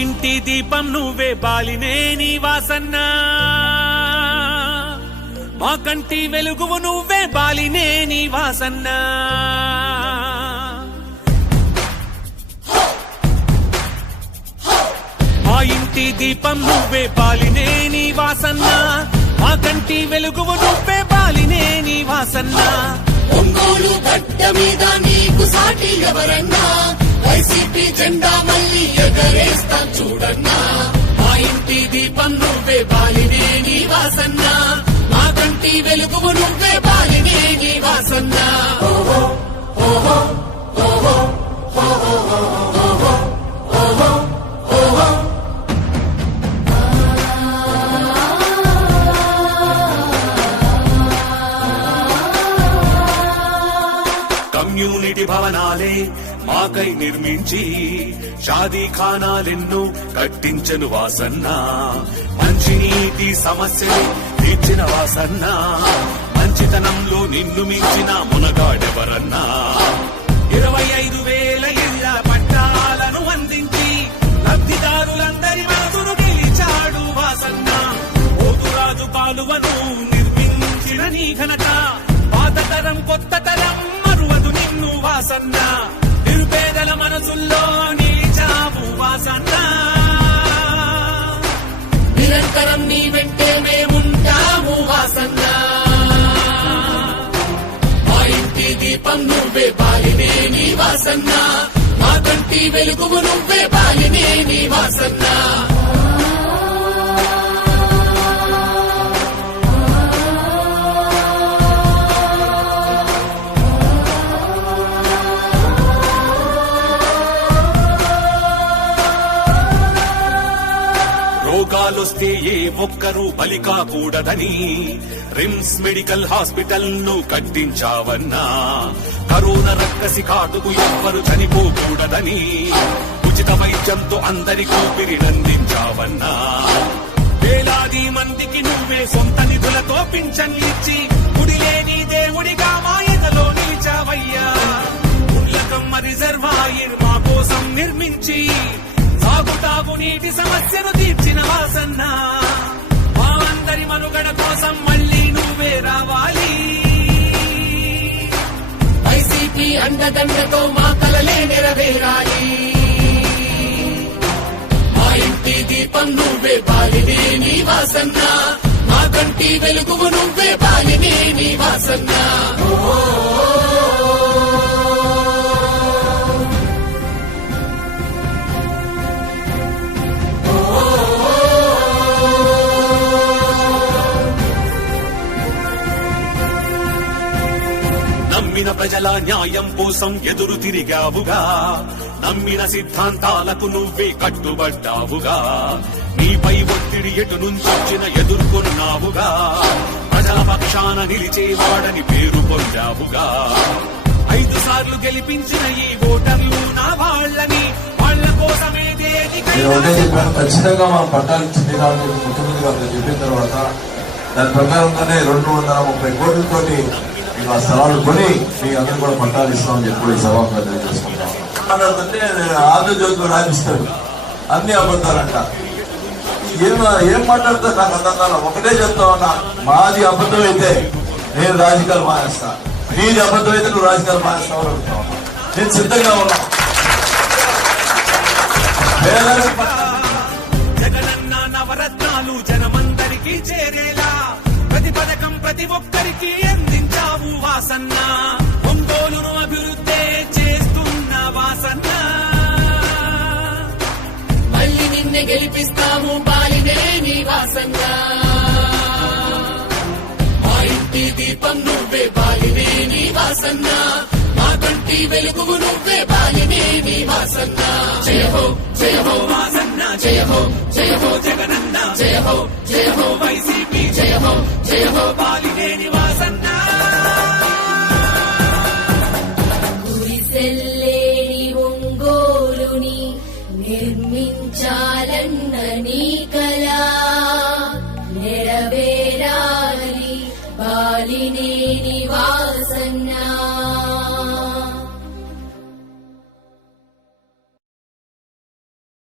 ఇంటి దీపం నువ్వే బాలినేని వాసన్న, మా కంటి వెలుగువు నువ్వే బాలినేని వాసన్న. మా ఇంటి దీపం నువ్వే బాలినేని వాసన్న, మా కంటి వెలుగువు నువ్వే బాలినేని వాసన్న. ఒంగోలు గడ్డ మీద నీకు సాటి ఎవరన్నా, వైసీపీ జెండా మళ్ళీ ఎగరేస్తాం చూడన్నా. మా ఇంటి దీపం నువ్వే బాలినేని వాసన్న, మా కంటి వెలుగువు నువ్వే బాలినేని వాసన్న. ఓహో ఓహో ఓహో ఓహో ఓహో ఓహో ఓహో. కమ్యూనిటీ భవనాలే మాకై నిర్మించి షాదీ ఖానాలెన్నో కట్టించను వాసన్న, మంచినీటి సమస్యలు తీర్చిన వాసన్న. మంచితనంలో నిన్ను మించిన మునగాడెవరన్నా. 25,000 ఇళ్ల పట్టాలను అందించి లబ్ధిదారులందరి మనసును గెలిచాడు వాసన్న. పోతురాజు కాలువను నిర్మించిన నీ ఘనత, పాత తరం కొత్త తరం మరువదు నిన్ను వాసన్న. నిరుపేదల మనసుల్లో నిలిచావు వాసన్న. నిరంతరం నీ వెంటే మేముంటాము వాసన్న. మా ఇంటి దీపం నువ్వే బాలినేని వాసన్న, మా కంటి వెలుగువు నువ్వే బాలినేని వాసన్న. రోగాలొస్తే ఏ ఒక్కరూ బలి కాకూడదని రిమ్స్ మెడికల్ హాస్పిటల్ ను కట్టించావన్నా. కరోనా రక్కసి కాటుకు ఎవ్వరు చనిపోకూడదని ఉచిత వైద్యంతో అందరి ఊపిరినందించావన్నా. వేలాది మందికి నువ్వే సొంత నిధులతో పింఛన్లిచ్చి గుడిలేని దేవుడిగా మాయతలో నిలిచావయ్యా. ఉల్లకమ్మ రిజర్వాయర్ మా కోసం నిర్మించి సాగుతాగు నీటి సమస్యను తీర్చిన వాసన్న. మా అందరి మనుగడ కోసం మళ్ళీ నువ్వే రావాలి. వైసీపీ అండదండతో మా కలలే నెరవేరాలి. మా ఇంటి దీపం నువ్వే బాలినేని వాసన్న, మా కంటి వెలుగువు నువ్వే బాలినేని వాసన్న. నమ్మిన ప్రజల న్యాయం కోసం ఎదురు తిరిగావుగా, నమ్మిన సిద్ధాంతాలకు నువ్వే కట్టుబడ్డావుగా. నీపై ఒత్తిడి ఎటు నుంచొచ్చిన ఎదుర్కొన్నావుగా, ప్రజల పక్షాన నిలిచేవాడని పేరు పొందావుగా. 5 సార్లు గెలిపించిన ఈ ఓటర్లు నా వాళ్ళని, వాళ్ళ కోసమే ఖచ్చితంగా మనం పట్టాలు ఇచ్చింది కాబట్టి ముఖ్యమంత్రి గారు చెప్పిన తర్వాత దాని ప్రకారంగానే 230 కోట్లతోటి ఆ స్థలాలు కొని మీ అందరూ కూడా పట్టాలు ఇస్తామని చెప్పి సభగా తెలియజేసుకుంటాం. మాట్లాడుతుంటే ఆంధ్రజ్యోతిలో రాపిస్తాడు అన్ని అబద్ధాలంట. ఏం మాట్లాడతారు నాకు అర్థం కాదు. ఒకటే చెప్తా ఉన్నా, మాది అబద్ధం అయితే నేను రాజకీయాలు మానేస్తా, నీది అబద్ధం అయితే నువ్వు రాజకీయాలు మానేస్తావు అడుగుతావు. నేను సిద్ధంగా ఉన్నా. జగనన్న నవరత్నాలు జనమందరికీ చేరేలా ప్రతి పథకం ప్రతి ఒక్కరికి అందించావు వాసన్న. ఒంగోలును అభివృద్ధి చేస్తున్న వాసన్న. మళ్ళీ నిన్నే గెలిపిస్తాము బాలినేని వాసన్న. మా ఇంటి దీపం నువ్వే బాలినేని వాసన్న, మా కంటి వెలుగువు నువ్వే బాలినేని వాసన్న. జయ హో జయ హో వాసన్న, జయ హో జయ హో జగనన్న, జయ హో జయ హో వైసీపీ, జయ హో జయ హో బాలినేని వాసన్న. గుడిసెల్లేని ఒంగోలుని నిర్మించాలన్న నీ కల నెరవేరాలి బాలినేని వాసన్న.